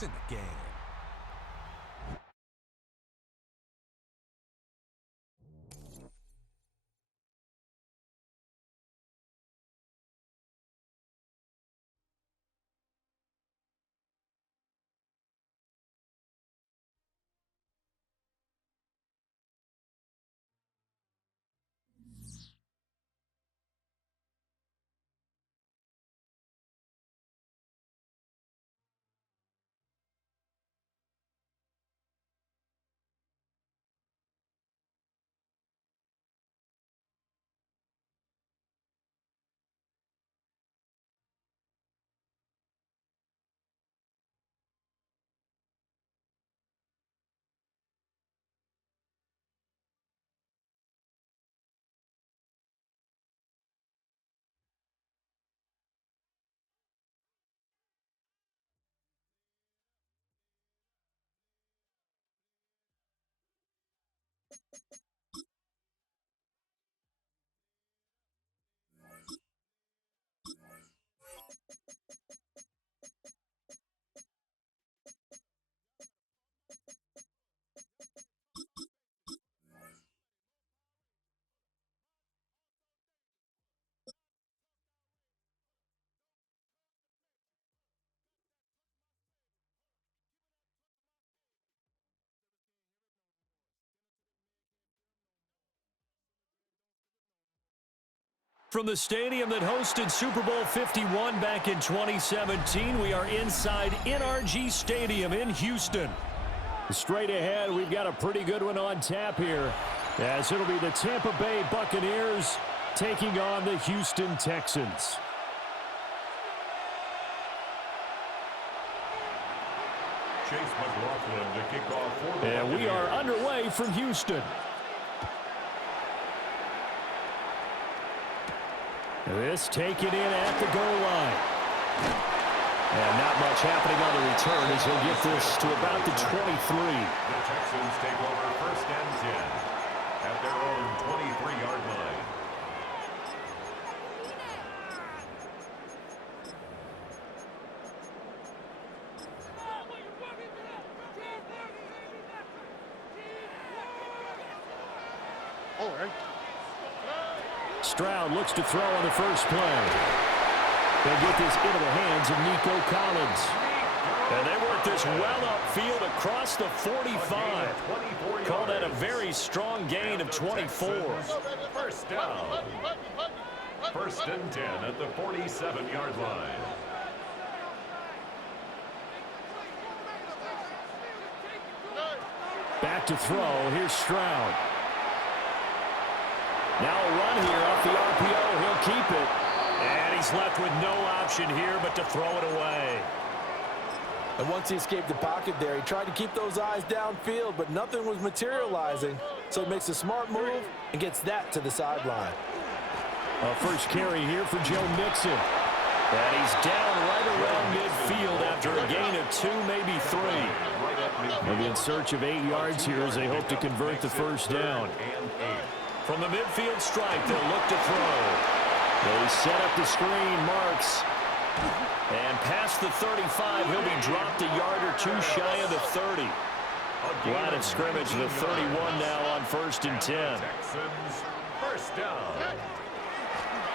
It's in the game. From the stadium that hosted Super Bowl 51 back in 2017, we are inside NRG Stadium in Houston. Straight ahead, we've got a pretty good one on tap here, as it'll be the Tampa Bay Buccaneers taking on the Houston Texans. Chase McLaughlin to kick off for the And we are underway from Houston. This taken in at the goal line. And not much happening on the return as he'll get this to about the 23. The Texans take over 1st and 10 at their own 23-yard line. Stroud looks to throw on the first play. They'll get this into the hands of Nico Collins. And they work this well upfield across the 45. Call that a very strong gain of 24. First down. 1st and 10 at the 47-yard line. Back to throw. Here's Stroud. Now a run here off the RPO. He'll keep it. And he's left with no option here but to throw it away. And once he escaped the pocket there, he tried to keep those eyes downfield, but nothing was materializing. So he makes a smart move and gets that to the sideline. A first carry here for Joe Mixon. And he's down right around midfield after a gain of 2, maybe 3. They'll be in search of 8 yards here as they hope to convert the first down. From the midfield strike, they'll look to throw. They set up the screen, Marks. And past the 35, he'll be dropped a yard or 2 shy of the 30. Line of scrimmage, the 31 now on 1st and 10. First down.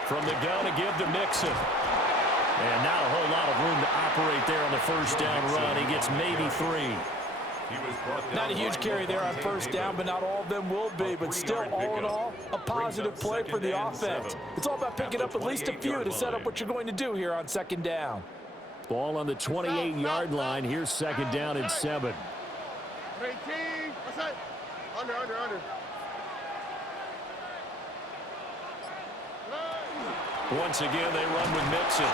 From the gun to give to Mixon. And not a whole lot of room to operate there on the first down run. He gets maybe 3. Not a huge carry there on first down, but not all of them will be. But still, all in all, a positive play for the offense. It's all about picking up at least a few to set up what you're going to do here on 2nd down. Ball on the 28-yard line. Here's 2nd down and 7. Under. Once again, they run with Mixon.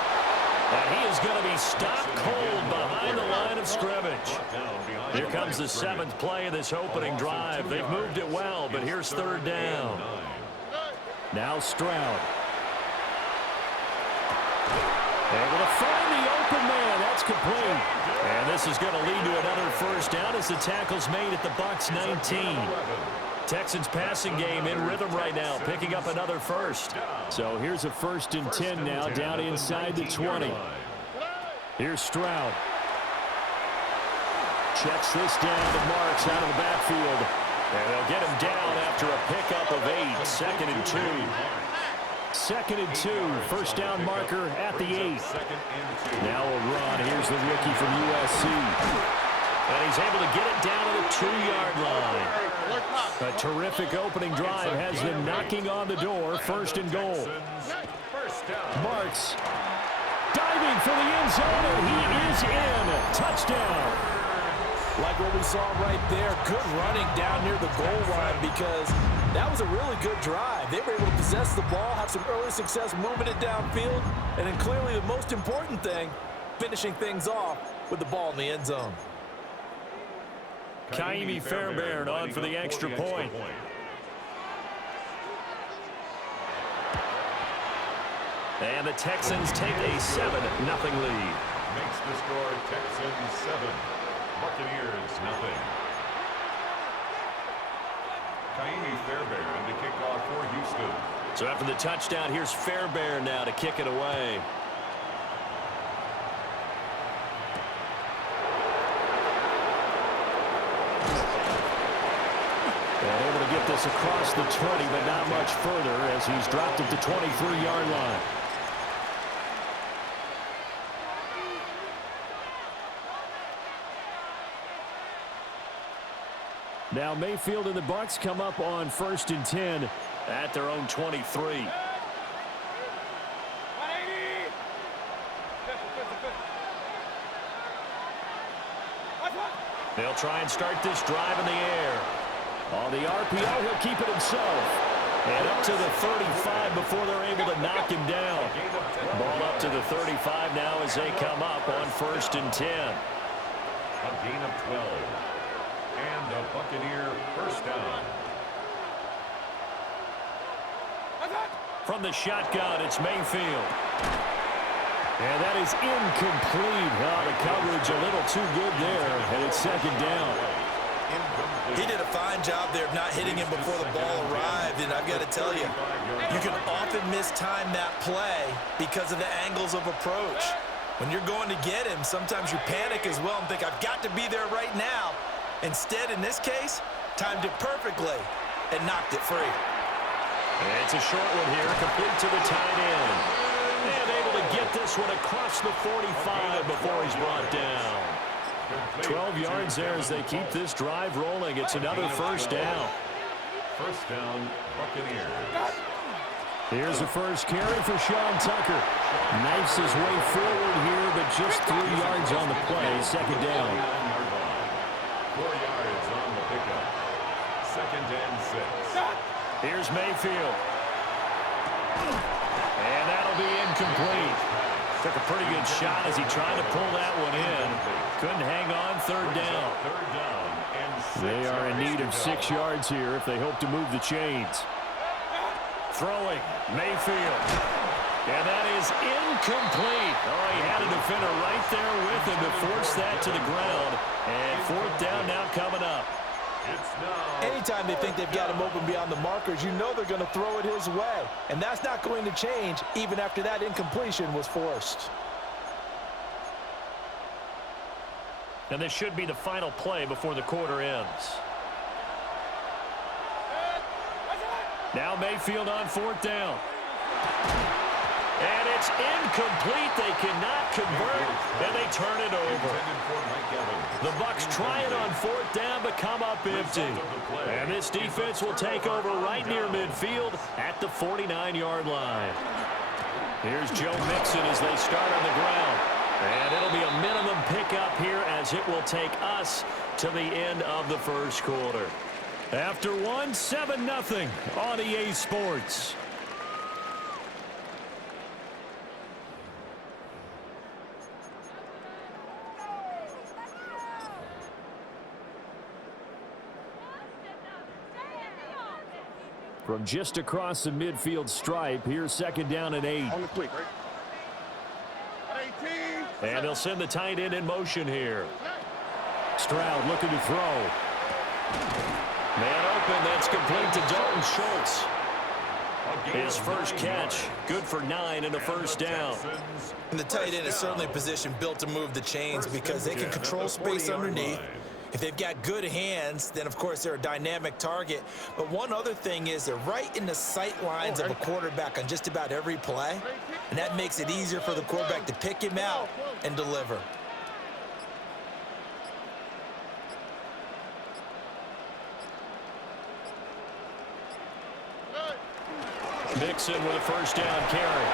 And he is going to be stopped cold behind the line of scrimmage. Here comes the 7th play of this opening drive. They've moved it well, but here's 3rd down. Now Stroud. Able to find the open man. That's complete. And this is going to lead to another first down as the tackle's made at the Bucs 19. Texans passing game in rhythm right now, picking up another first. So here's a 1st and 10 now, down inside the 20. Here's Stroud. checks this down to Marks out of the backfield. And they'll get him down after a pickup of 8, 2nd and 2. 2nd and 2, first down marker at the 8. Now a run. Here's the rookie from USC. And he's able to get it down to the 2-yard line. A terrific opening drive has them knocking on the door. 1st and goal. Marks diving for the end zone, and he is in. Touchdown. Like what we saw right there, good running down near the goal line, because that was a really good drive. They were able to possess the ball, have some early success moving it downfield, and then clearly the most important thing, finishing things off with the ball in the end zone. Kaimi Fairbairn on for the extra point. And the Texans take a 7-0 lead. Makes the score Texans 7, Buccaneers 0. Kaimi Fairbairn to kick off for Houston. So after the touchdown, here's Fairbairn now to kick it away. And able to get this across the 20, but not much further as he's dropped it to 23-yard line. Now Mayfield and the Bucs come up on 1st and 10 at their own 23. They'll try and start this drive in the air. On the RPO, he'll keep it himself. And up to the 35 before they're able to knock him down. Ball up to the 35 now as they come up on 1st and 10. A gain of 12. And a Buccaneer first down. From the shotgun, it's Mayfield. And that is incomplete. Oh, the coverage a little too good there, and it's 2nd down. He did a fine job there of not hitting him before the ball arrived, and I've got to tell you, you can often mistime that play because of the angles of approach. When you're going to get him, sometimes you panic as well and think, I've got to be there right now. Instead, in this case, timed it perfectly and knocked it free. And it's a short one here, complete to the tight end. And able to get this one across the 45 before he's brought down. 12 yards there as they keep this drive rolling. It's another first down. First down, Buccaneers. Here's the first carry for Sean Tucker. Knifes his way forward here, but just 3 yards on the play. 2nd down. 4 yards on the pickup. 2nd and 6. Here's Mayfield. And that'll be incomplete. Took a pretty good shot as he tried to pull that one in. Couldn't hang on. 3rd down. They are in need of 6 yards here if they hope to move the chains. Throwing, Mayfield. And that is incomplete. Oh, he had a defender right there with him to force that to the ground. And 4th down now coming up. Anytime they think they've got him open beyond the markers, you know they're going to throw it his way. And that's not going to change even after that incompletion was forced. And this should be the final play before the quarter ends. Now Mayfield on 4th down. And it's incomplete. They cannot convert, and they turn it over. The Bucs try it on 4th down, but come up empty. And this defense will take over right near midfield at the 49-yard line. Here's Joe Mixon as they start on the ground. And it'll be a minimum pickup here as it will take us to the end of the first quarter. After one, 7-0 on EA Sports. From just across the midfield stripe, here's 2nd down and 8. On the quick, right? And they'll send the tight end in motion here. Stroud looking to throw. Man open, that's complete to Dalton Schultz. His first catch, good for 9 and a first down. And the tight end is certainly a position built to move the chains because they can control space underneath. If they've got good hands, then, of course, they're a dynamic target. But one other thing is they're right in the sight lines of a quarterback on just about every play, and that makes it easier for the quarterback to pick him out and deliver. Mixon with a first down carry.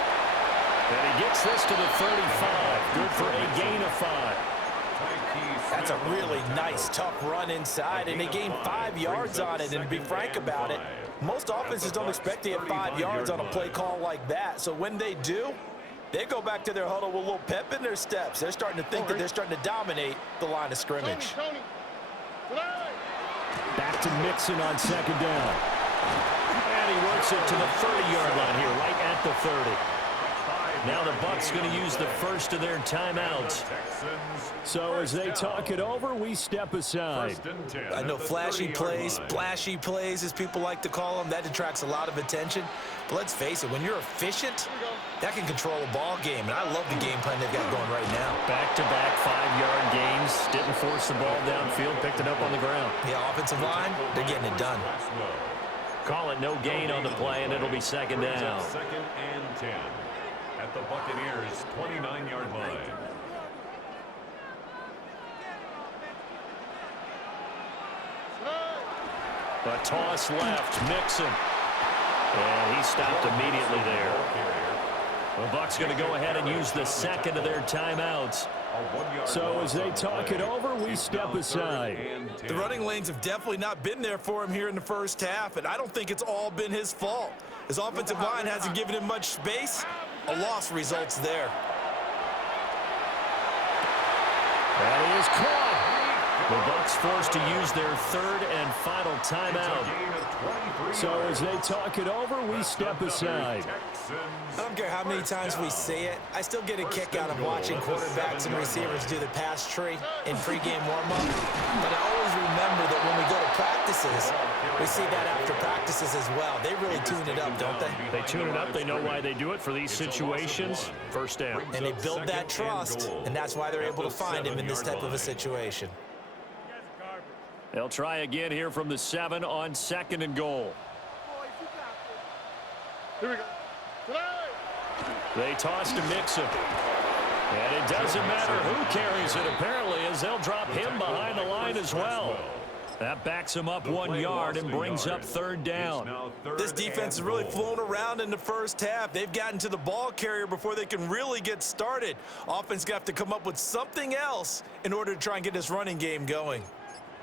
And he gets this to the 35. Good for a gain of 5. That's a really nice, tough run inside, and they gained 5 yards on it. And to be frank about it, most offenses don't expect to get 5 yards on a play call like that. So when they do, they go back to their huddle with a little pep in their steps. They're starting to think that they're starting to dominate the line of scrimmage. Back to Mixon on second down. And he works it to the 30-yard line here, right at the 30. Now the Bucs going to use the first of their timeouts. So as they talk it over, we step aside. I know flashy plays, splashy plays, as people like to call them, that attracts a lot of attention. But let's face it, when you're efficient, that can control a ball game. And I love the game plan they've got going right now. Back-to-back 5-yard gains. Didn't force the ball downfield, picked it up on the ground. Yeah, offensive line, they're getting it done. Call it no gain on the play, and it'll be second down. Second and 10 at the Buccaneers' 29-yard line. A toss left, Mixon. And he stopped immediately there. The Bucs going to go ahead and use the second of their timeouts. So as they talk it over, we step aside. The running lanes have definitely not been there for him here in the first half, and I don't think it's all been his fault. His offensive line hasn't given him much space. A loss results there. That is caught. The Bucs forced to use their third and final timeout. So as they talk it over, we step aside. I don't care how many times we see it. I still get a kick out of watching quarterbacks and receivers do the pass tree in pregame warm-up. But I always remember that when we go to practices, we see that after practices as well. They really tune it up, don't they? They tune it up. They know why they do it for these situations. First down. And they build that trust, and that's why they're able to find him in this type of a situation. They'll try again here from the 7 on second and goal. Here we go. They toss to Mixon. And it doesn't matter who carries it, apparently, as they'll drop him behind the line as well. That backs him up 1 yard and brings up third down. This defense has really flown around in the first half. They've gotten to the ball carrier before they can really get started. Offense got to come up with something else in order to try and get this running game going.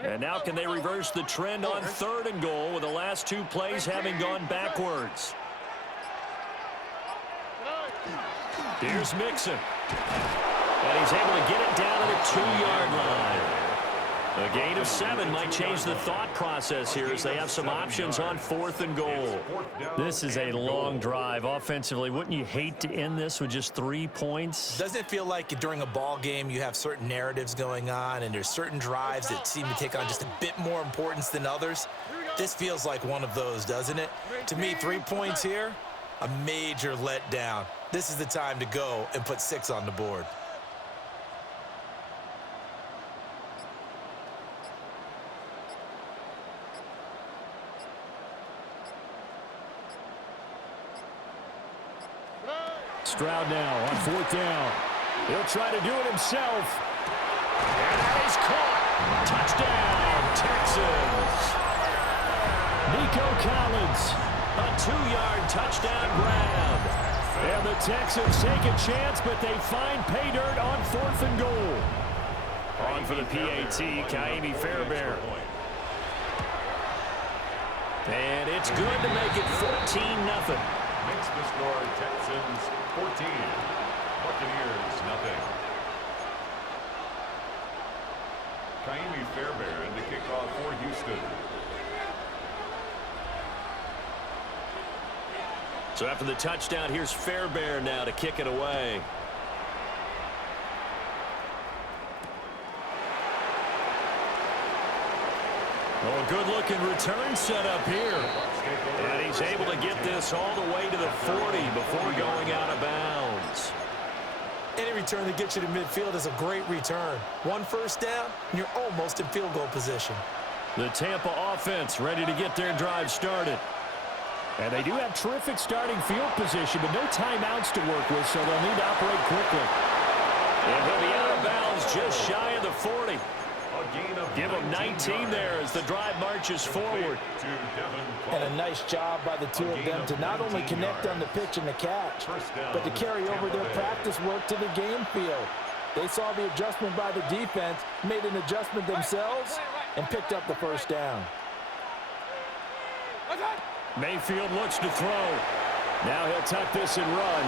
And now can they reverse the trend on third and goal with the last 2 plays having gone backwards? Here's Mixon. And he's able to get it down to the 2-yard line. A gain of 7 might change the thought process here as they have some options on fourth and goal. This is a long drive offensively. Wouldn't you hate to end this with just 3 points? Doesn't it feel like during a ball game you have certain narratives going on and there's certain drives that seem to take on just a bit more importance than others? This feels like one of those, doesn't it? To me, 3 points here, a major letdown. This is the time to go and put 6 on the board. Stroud now on fourth down. He'll try to do it himself. And that is caught. Touchdown, Texans. Nico Collins, a 2-yard touchdown grab. And the Texans take a chance, but they find pay dirt on fourth and goal. On for the PAT, Kaimi Fairbairn. And it's good to make it 14-0. Makes the score Texans 14, Buccaneers nothing. Kaimi Fairbairn to kick off for Houston. So after the touchdown, here's Fairbairn now to kick it away. Oh, a good-looking return set up here. And he's able to get this all the way to the 40 before going out of bounds. And it return that gets you to midfield is a great return. One first down, and you're almost in field goal position. The Tampa offense ready to get their drive started. And they do have terrific starting field position, but no timeouts to work with, so they'll need to operate quickly. And he'll be out of bounds just shy of the 40. Give him 19 there as the drive marches forward. And a nice job by the two of them to not only connect on the pitch and the catch, but to carry over their practice work to the game field. They saw the adjustment by the defense, made an adjustment themselves, and picked up the first down. Mayfield looks to throw. Now he'll tuck this and run.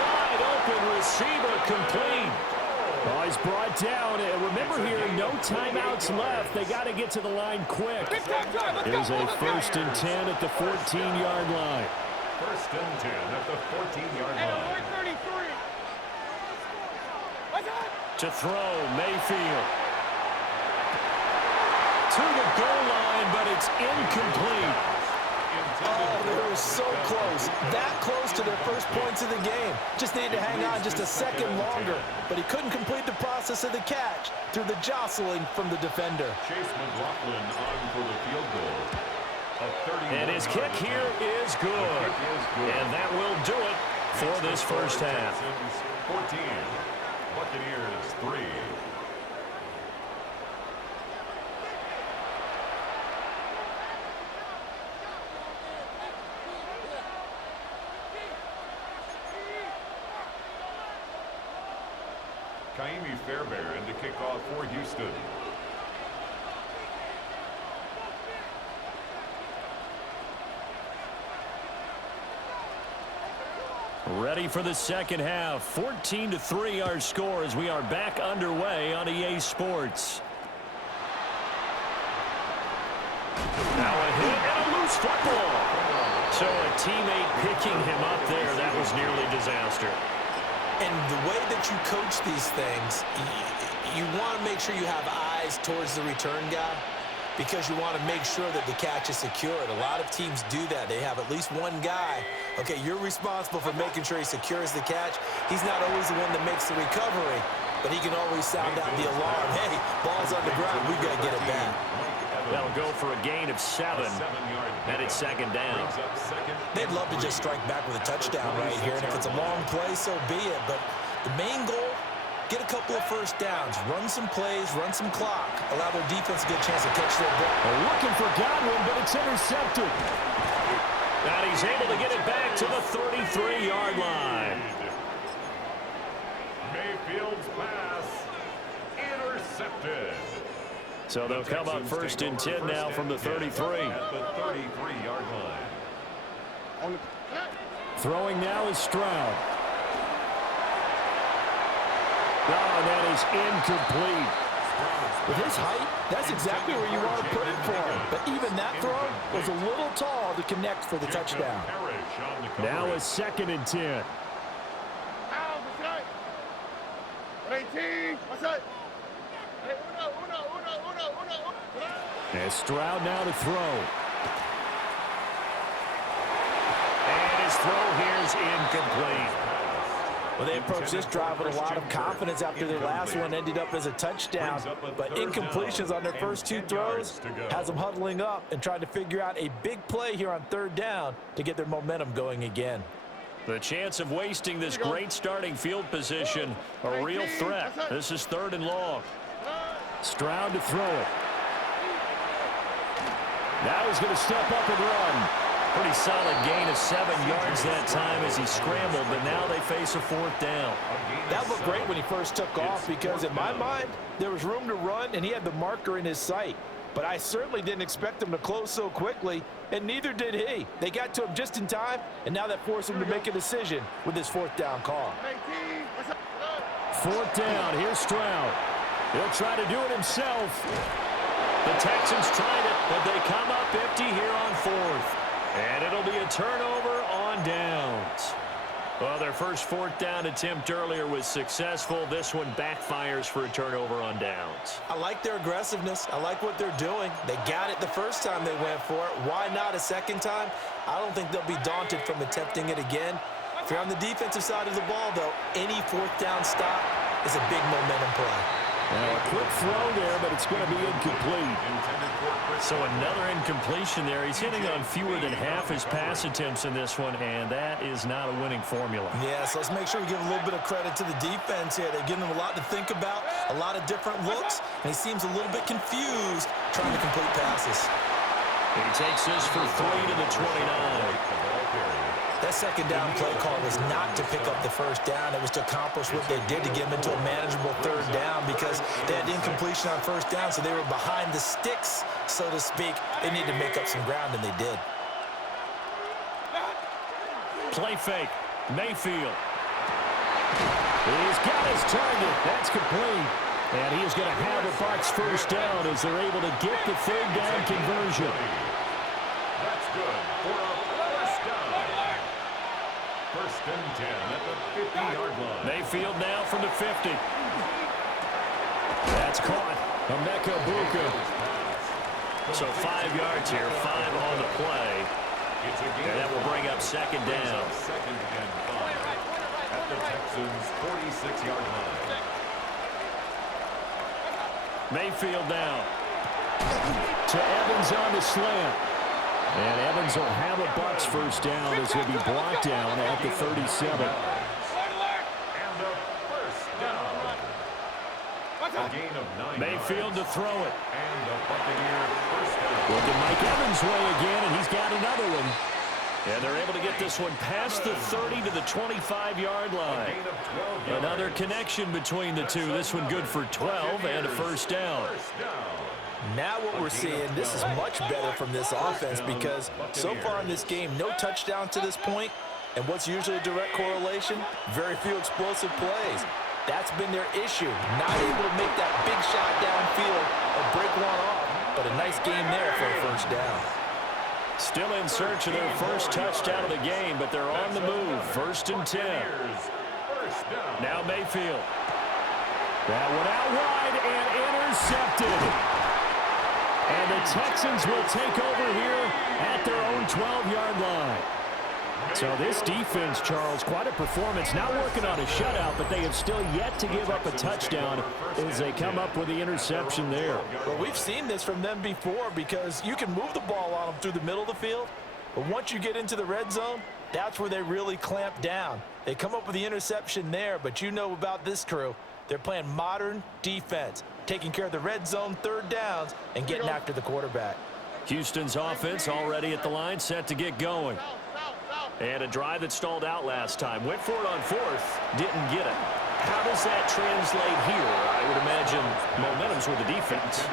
Wide open receiver complete. Oh, he's brought down. And remember here, no timeouts left. They got to get to the line quick. Here's a 1st and 10 at the 14-yard line. 1st and 10 at the 14-yard line. To throw, Mayfield. To the goal line, but it's incomplete. Oh, they were so close. That close to their first points of the game. Just needed to hang on just a second longer. But he couldn't complete the process of the catch through the jostling from the defender. Chase McLaughlin on for the field goal. And his kick here is good. And that will do it for this first half. 14. Buccaneers 3. Kaimi Fairbairn to kick off for Houston. Ready for the second half. 14-3 our score as we are back underway on EA Sports. Now a hit and a loose football. So a teammate picking him up there. That was nearly disaster. And the way that you coach these things, you want to make sure you have eyes towards the return guy because you want to make sure that the catch is secured. A lot of teams do that. They have at least one guy. Okay, you're responsible for making sure he secures the catch. He's not always the one that makes the recovery, but he can always sound out the alarm. Hey, ball's on the ground. We've got to get it back. They'll go for a gain of 7. And it's second down. They'd love to just strike back with a touchdown right here. And if it's a long play, so be it. But the main goal, get a couple of first downs. Run some plays, run some clock. Allow their defense a good chance to catch their ball. Looking for Godwin, but it's intercepted. And he's able to get it back to the 33-yard line. Mayfield's pass intercepted. So they'll come up 1st and 10 now from the 33. At the 33-yard line. Throwing now is Stroud. Oh, that is incomplete. With his height, that's exactly where you want to put it for him. But even that throw was a little tall to connect for the touchdown. Now a 2nd and 10. 18. What's that? And Stroud now to throw. And his throw here is incomplete. Well, they approached this drive with a lot of confidence after their last one ended up as a touchdown. But incompletions on their first 2 throws has them huddling up and trying to figure out a big play here on 3rd down to get their momentum going again. The chance of wasting this great starting field position, a real threat. This is 3rd and long. Stroud to throw it. Now he's going to step up and run. Pretty solid gain of 7 yards that time as he scrambled, but now they face a 4th down. That looked great when he first took off because in my mind, there was room to run and he had the marker in his sight. But I certainly didn't expect him to close so quickly, and neither did he. They got to him just in time, and now that forced him to make a decision with his 4th down call. 4th down, here's Stroud. He'll try to do it himself. The Texans tried it, but they come up empty here on 4th. And it'll be a turnover on downs. Well, their first 4th down attempt earlier was successful. This one backfires for a turnover on downs. I like their aggressiveness. I like what they're doing. They got it the first time they went for it. Why not a second time? I don't think they'll be daunted from attempting it again. If you're on the defensive side of the ball, though, any fourth down stop is a big momentum play. Now a quick throw there, but it's going to be incomplete. So another incompletion there. He's hitting on fewer than half his pass attempts in this one, and that is not a winning formula. Yeah, so let's make sure we give a little bit of credit to the defense here. They're giving him a lot to think about, a lot of different looks, and he seems a little bit confused trying to complete passes. He takes this for 3 to the 29. That second down play call was not to pick up the first down. It was to accomplish what they did to get him into a manageable third down because they had incompletion on first down, so they were behind the sticks, so to speak. They needed to make up some ground, and they did. Play fake. Mayfield. He's got his target. That's complete. And he is going to have a Bucs first down as they're able to get the third down conversion. That's good for a first down. First and 10 at the 50-yard line. Mayfield now from the 50. That's caught. Emeka Buka. So 5 yards here, 5 on the play. And that will bring up second down. Second and 5 at the Texans' 46-yard line. Mayfield now to Evans on the slant. And Evans will have a Bucs first down as he'll be blocked down at the 37. And a first down. A gain of 9 Mayfield to throw it. And the Buccaneer first down. Looking Mike Evans' way again, and he's got another one. And they're able to get this one past the 30 to the 25-yard line. Another connection between the two. This one good for 12 and a first down. Now what we're seeing, this is much better from this offense because so far in this game, no touchdown to this point. And what's usually a direct correlation? Very few explosive plays. That's been their issue. Not able to make that big shot downfield or break one off. But a nice game there for a first down. Still in search of their first touchdown of the game, but they're on the move. First and 10. Now Mayfield. That one out wide and intercepted. And the Texans will take over here at their own 12-yard line. So this defense, Charles, quite a performance. Not working on a shutout, but they have still yet to give up a touchdown as they come up with the interception there. Well, we've seen this from them before because you can move the ball on them through the middle of the field, but once you get into the red zone, that's where they really clamp down. They come up with the interception there, but you know about this crew. They're playing modern defense, taking care of the red zone third downs and getting after the quarterback. Houston's offense already at the line, set to get going. And a drive that stalled out last time. Went for it on fourth, didn't get it. How does that translate here? I would imagine momentum's with the defense.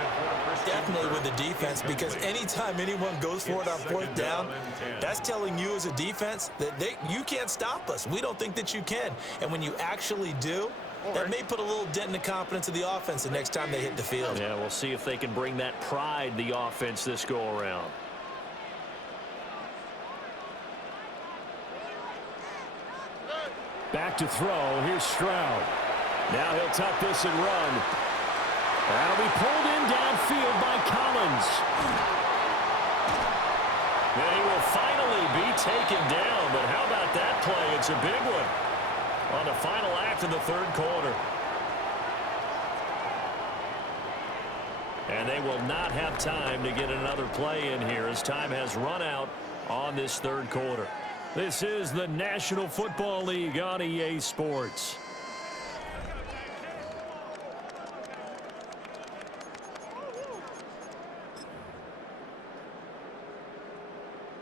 Definitely with the defense, because anytime anyone goes for it on fourth down, that's telling you as a defense that you can't stop us. We don't think that you can. And when you actually do, that may put a little dent in the confidence of the offense the next time they hit the field. Yeah, we'll see if they can bring that pride, the offense, this go-around. Back to throw. Here's Stroud. Now he'll tuck this and run. That'll be pulled in downfield by Collins. And he will finally be taken down. But how about that play? It's a big one on the final act of the third quarter. And they will not have time to get another play in here as time has run out on this third quarter. This is the National Football League on EA Sports.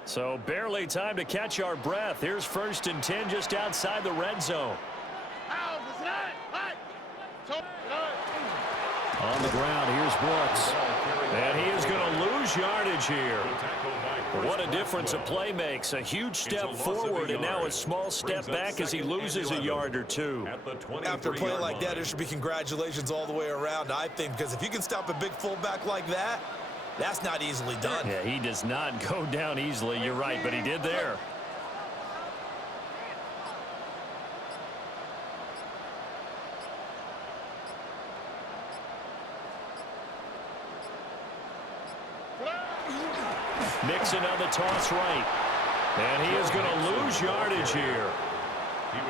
So barely time to catch our breath. Here's first and 10 just outside the red zone. On the ground, here's Brooks. And he is going to lose yardage here. What a difference a play makes. A huge step forward and now a small step back as he loses a yard or two. After a play like that, there should be congratulations all the way around, I think, because if you can stop a big fullback like that, that's not easily done. Yeah, he does not go down easily. You're right, but he did there. Mixon on the toss right. And he is going to lose yardage here.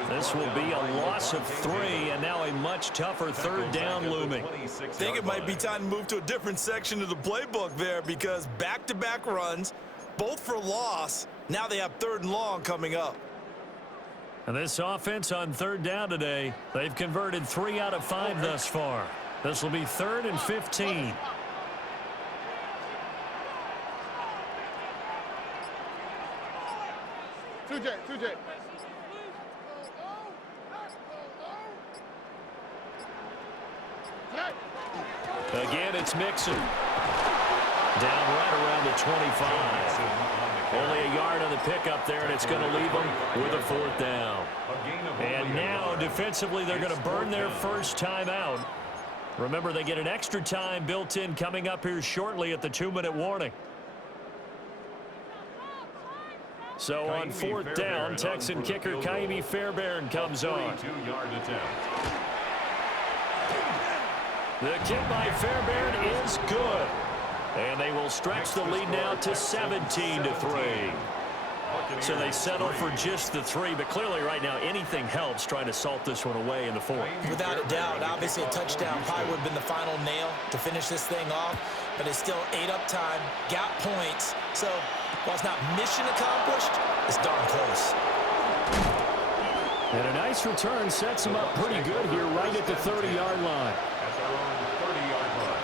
This will be a loss of 3, and now a much tougher third down looming. I think it might be time to move to a different section of the playbook there, because back-to-back runs, both for loss. Now they have 3rd and long coming up. And this offense on 3rd down today, they've converted 3 out of 5 thus far. This will be 3rd and 15. Two J. Again, it's Mixon. Down right around the 25. Only a yard on the pickup there, and it's going to leave them with a 4th down. And now, defensively, they're going to burn their first time out. Remember, they get an extra time built in coming up here shortly at the 2-minute warning. So on 4th down, Texan kicker Kaimi Fairbairn comes on. The kick by Fairbairn is good. And they will stretch the lead now to 17-3. So they settle for just the 3, but clearly right now anything helps trying to salt this one away in the 4th. Without a doubt, obviously a touchdown probably would have been the final nail to finish this thing off, but it's still 8 up time, got points. So while it's not mission accomplished, it's darn close. And a nice return sets them up pretty good here right at the 30-yard line. At their own 30-yard line.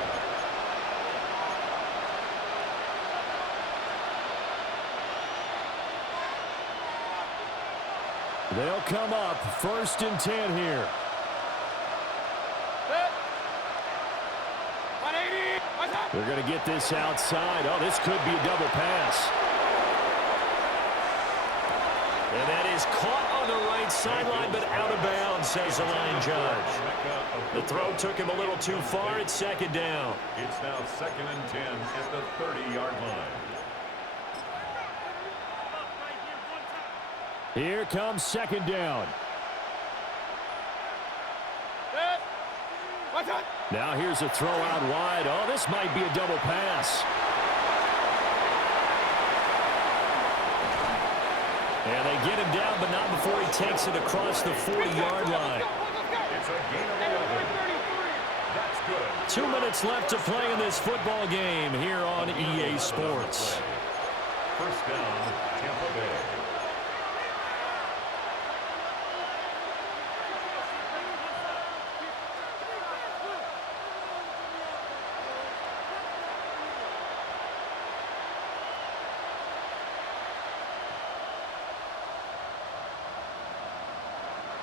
They'll come up 1st and 10 here. They're going to get this outside. Oh, this could be a double pass. And that is caught on the right sideline, but out of bounds, says the line judge. The throw took him a little too far. It's 2nd down. It's now 2nd and 10 at the 30-yard line. Here comes 2nd down. Now here's a throw out wide. Oh, this might be a double pass. And they get him down, but not before he takes it across the 40-yard line. It's a gain of 11. That's good. 2 minutes left to play in this football game here on EA Sports. 1st down, Tampa Bay.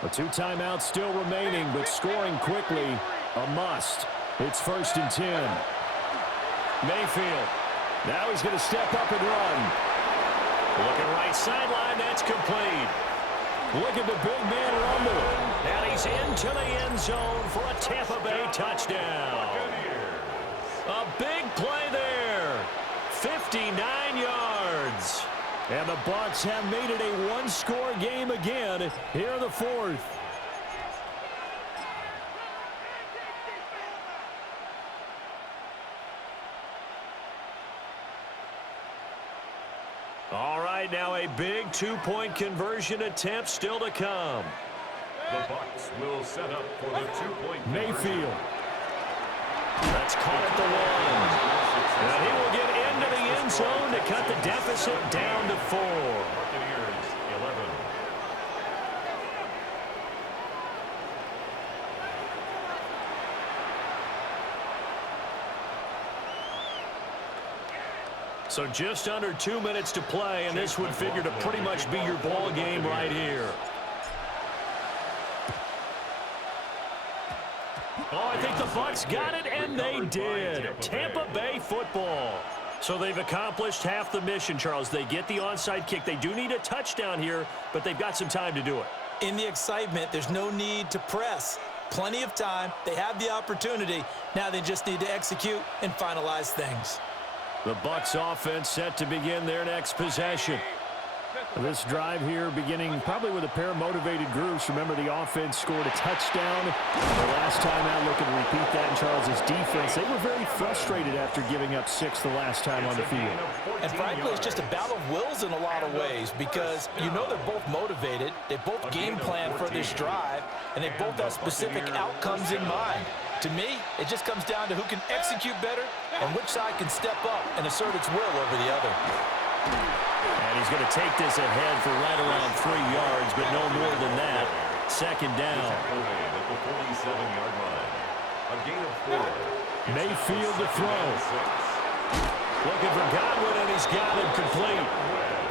A 2 timeouts still remaining, but scoring quickly, a must. It's 1st and 10. Mayfield. Now he's going to step up and run. Looking right sideline, that's complete. Look at the big man rumble. And he's into the end zone for a Tampa Bay touchdown. A big play there. 59 yards. And the Bucs have made it a 1-score game again here in the 4th. All right, now a big 2-point conversion attempt still to come. The Bucs will set up for the 2-point Mayfield. That's caught at the 1. And he will get into the end zone to cut the deficit down to 4. Buccaneers 11. So just under 2 minutes to play, and this would figure to pretty much be your ball game right here. Oh, I think the Bucs got it, and they did. Tampa Bay football. So they've accomplished half the mission, Charles. They get the onside kick. They do need a touchdown here, but they've got some time to do it. In the excitement, there's no need to press. Plenty of time. They have the opportunity. Now they just need to execute and finalize things. The Bucs offense set to begin their next possession. This drive here beginning probably with a pair of motivated groups. Remember, the offense scored a touchdown. The last time out, looking to repeat that in Charles's defense. They were very frustrated after giving up 6 the last time on the field. And frankly, it's just a battle of wills in a lot of ways because you know they're both motivated. They both game plan for this drive, and they both have specific outcomes in mind. To me, it just comes down to who can execute better and which side can step up and assert its will over the other. And he's going to take this ahead for right around 3 yards, but no more than that. Second down. At the 47-yard line. A gain of 4. Mayfield to throw. Looking for Godwin, and he's got him complete.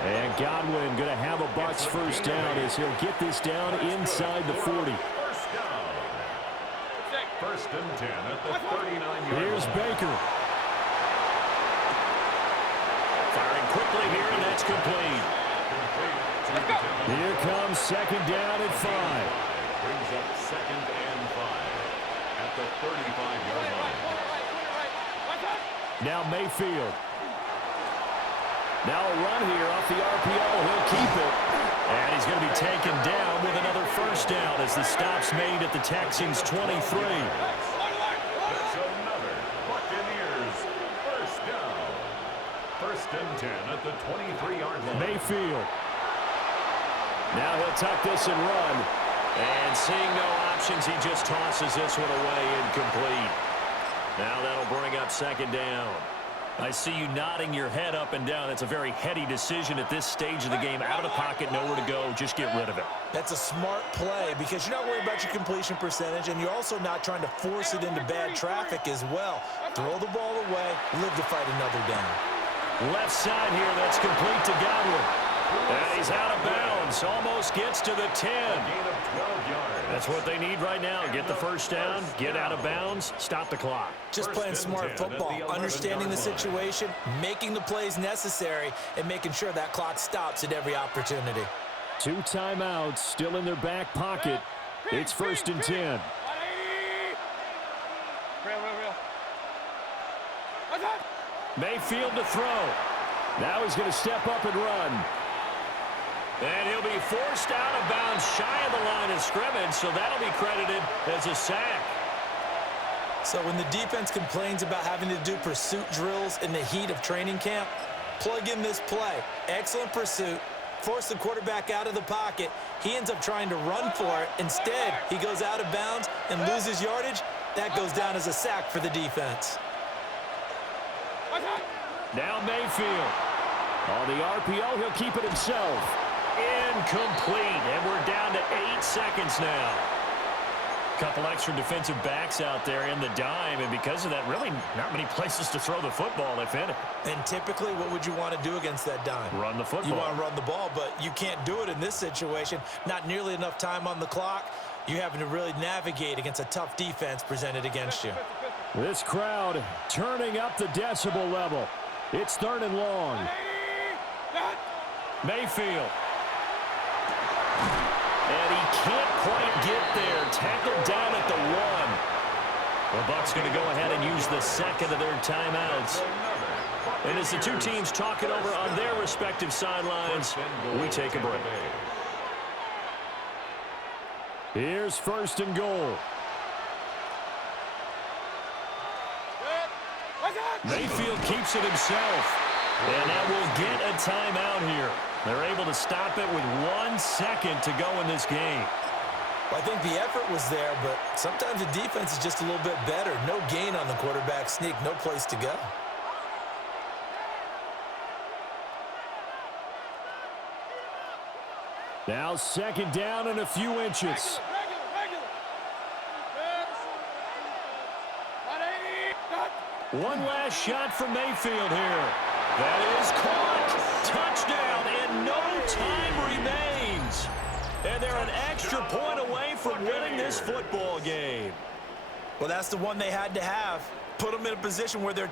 And Godwin going to have a Bucs first down as he'll get this down inside the 40. First down. First and 10 at the 39-yard line. Here's Baker. Firing quickly here, and that's complete. Here comes second down at 5. Brings up second and 5 at the 35-yard line. Now Mayfield. Now a run here off the RPO. He'll keep it. And he's going to be taken down with another first down as the stop's made at the Texans' 23. That's another Buccaneers first down. First and 10 at the 23-yard line. Mayfield. Now he'll tuck this and run. And seeing no options, he just tosses this one away incomplete. Now that'll bring up second down. I see you nodding your head up and down. It's a very heady decision at this stage of the game. Out of the pocket, nowhere to go. Just get rid of it. That's a smart play because you're not worried about your completion percentage, and you're also not trying to force it into bad traffic as well. Throw the ball away, live to fight another down. Left side here, that's complete to Godwin. And he's out of bounds. Almost gets to the 10. Gain of 12 yards. That's what they need right now. Get the first down, get out of bounds, stop the clock. Just playing smart football, understanding the situation, making the plays necessary, and making sure that clock stops at every opportunity. 2 timeouts still in their back pocket. It's first and 10. Mayfield to throw. Now he's going to step up and run. And he'll be forced out of bounds shy of the line of scrimmage, so that'll be credited as a sack. So when the defense complains about having to do pursuit drills in the heat of training camp, plug in this play. Excellent pursuit. Force the quarterback out of the pocket. He ends up trying to run for it. Instead, he goes out of bounds and loses yardage. That goes down as a sack for the defense. Now Mayfield. On the RPO, he'll keep it himself. Incomplete, and we're down to 8 seconds now. Couple extra defensive backs out there in the dime, and because of that, really not many places to throw the football, if any. And typically, what would you want to do against that dime? Run the football. You want to run the ball, but you can't do it in this situation. Not nearly enough time on the clock. You're having to really navigate against a tough defense presented against you. This crowd turning up the decibel level. It's 3rd and long. Mayfield. And he can't quite get there. Tackled down at the 1. The Bucs going to go ahead and use the second of their timeouts. And as the two teams talk it over on their respective sidelines, we take a break. Here's first and goal. Mayfield keeps it himself. And now we'll get a timeout here. They're able to stop it with 1 second to go in this game. Well, I think the effort was there, but sometimes the defense is just a little bit better. No gain on the quarterback sneak, no place to go. Now second down and a few inches. One last shot from Mayfield here. That is caught. Touchdown, and no time remains. And they're an extra point away from winning this football game. Well, that's the one they had to have. Put them in a position where they're